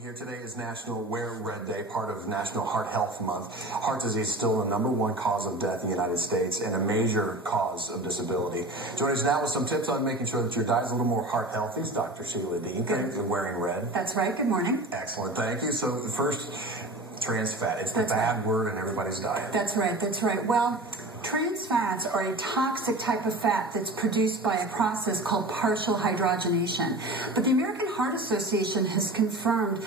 Here today is National Wear Red Day, part of National Heart Health Month. Heart disease is still the #1 cause of death in the United States and a major cause of disability. Joining us now with some tips on making sure that your diet is a little more heart healthy is Dr. Sheila Dean. Thank you for wearing red. That's right. Good morning. Excellent. Thank you. So first, trans fat. It's the bad word in everybody's diet. That's right. That's right. Well, trans fats are a toxic type of fat that's produced by a process called partial hydrogenation. But the American Heart Association has confirmed,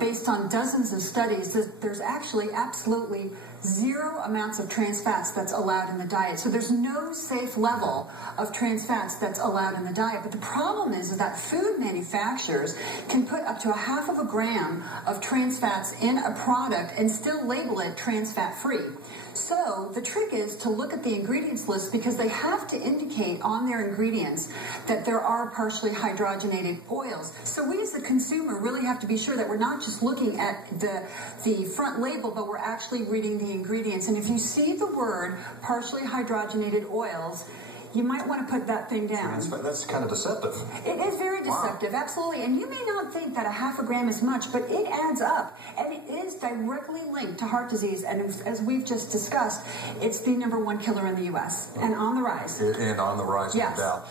based on dozens of studies, that there's actually absolutely zero amounts of trans fats that's allowed in the diet. So there's no safe level of trans fats that's allowed in the diet. But the problem is that food manufacturers can put up to 1/2 gram of trans fats in a product and still label it trans fat free. So the trick is to look at the ingredients list because they have to indicate on their ingredients that there are partially hydrogenated oils. So we as the consumer really have to be sure that we're not just looking at the front label, but we're actually reading the ingredients. And if you see the word partially hydrogenated oils, you might want to put that thing down. That's kind of deceptive. It is very deceptive, wow. Absolutely. And you may not think that 1/2 gram is much, but it adds up. And it is directly linked to heart disease. And as we've just discussed, it's the #1 killer in the U.S. and on the rise. And on the rise, yes. No doubt.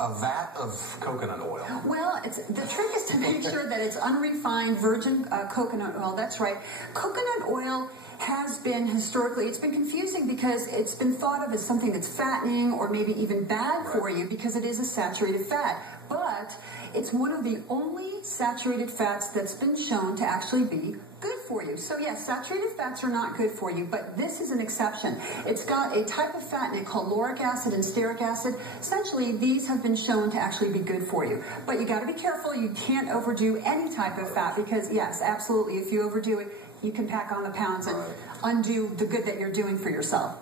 A vat of coconut oil. Well, the trick is to make sure that it's unrefined virgin coconut oil. That's right. Coconut oil has been historically, it's been confusing because it's been thought of as something that's fattening or maybe even bad for you because it is a saturated fat. But it's one of the only saturated fats that's been shown to actually be good for you. So yes, saturated fats are not good for you, but this is an exception. It's got a type of fat in it called lauric acid and stearic acid. Essentially, these have been shown to actually be good for you. But you got to be careful. You can't overdo any type of fat because yes, absolutely, if you overdo it, you can pack on the pounds and undo the good that you're doing for yourself.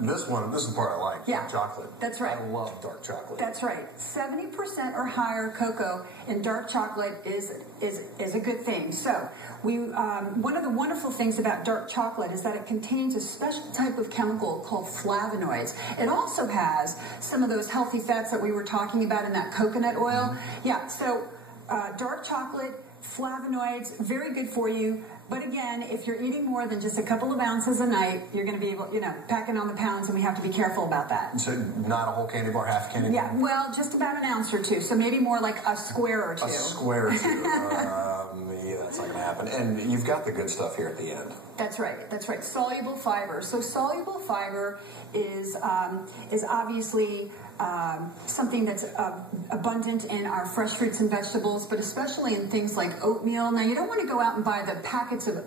This is the part I like. Yeah, dark chocolate. That's right. I love dark chocolate. That's right. 70% or higher cocoa in dark chocolate is a good thing. So one of the wonderful things about dark chocolate is that it contains a special type of chemical called flavonoids. It also has some of those healthy fats that we were talking about in that coconut oil. Mm-hmm. Yeah. So dark chocolate, flavonoids, very good for you. But again, if you're eating more than just a couple of ounces a night, you're going to be able, packing on the pounds, and we have to be careful about that. So not a whole candy bar, half a candy bar? Yeah, well, just about an ounce or two. So maybe more like a square or two. A square or two. Yeah, that's not going to happen. And you've got the good stuff here at the end. That's right. That's right. Soluble fiber. So soluble fiber is obviously something that's abundant in our fresh fruits and vegetables, but especially in things like oatmeal. Now, you don't want to go out and buy the packets of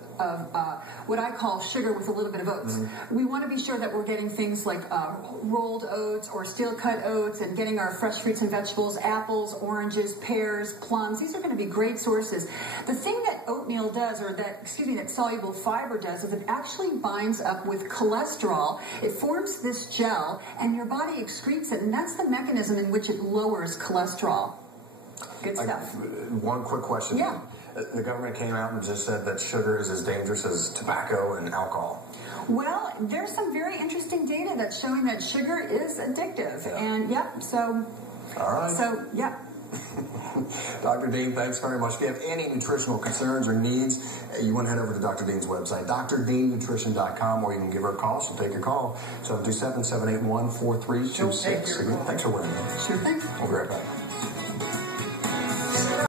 what I call sugar with a little bit of oats. Mm-hmm. We want to be sure that we're getting things like rolled oats or steel-cut oats and getting our fresh fruits and vegetables, apples, oranges, pears, plums. These are going to be great sources. The thing that oatmeal does, that soluble fiber does, is it actually binds up with cholesterol. It forms this gel, and your body excretes it, and that's the mechanism in which it lowers cholesterol. Good stuff. One quick question. Yeah. The government came out and just said that sugar is as dangerous as tobacco and alcohol. Well, there's some very interesting data that's showing that sugar is addictive. Yeah. And, so... All right. So, Dr. Dean, thanks very much. If you have any nutritional concerns or needs, you want to head over to Dr. Dean's website, drdeannutrition.com, or you can give her a call. She'll take your call, 727-781-4326. Thanks for wearing that. Sure thing. We'll be right back.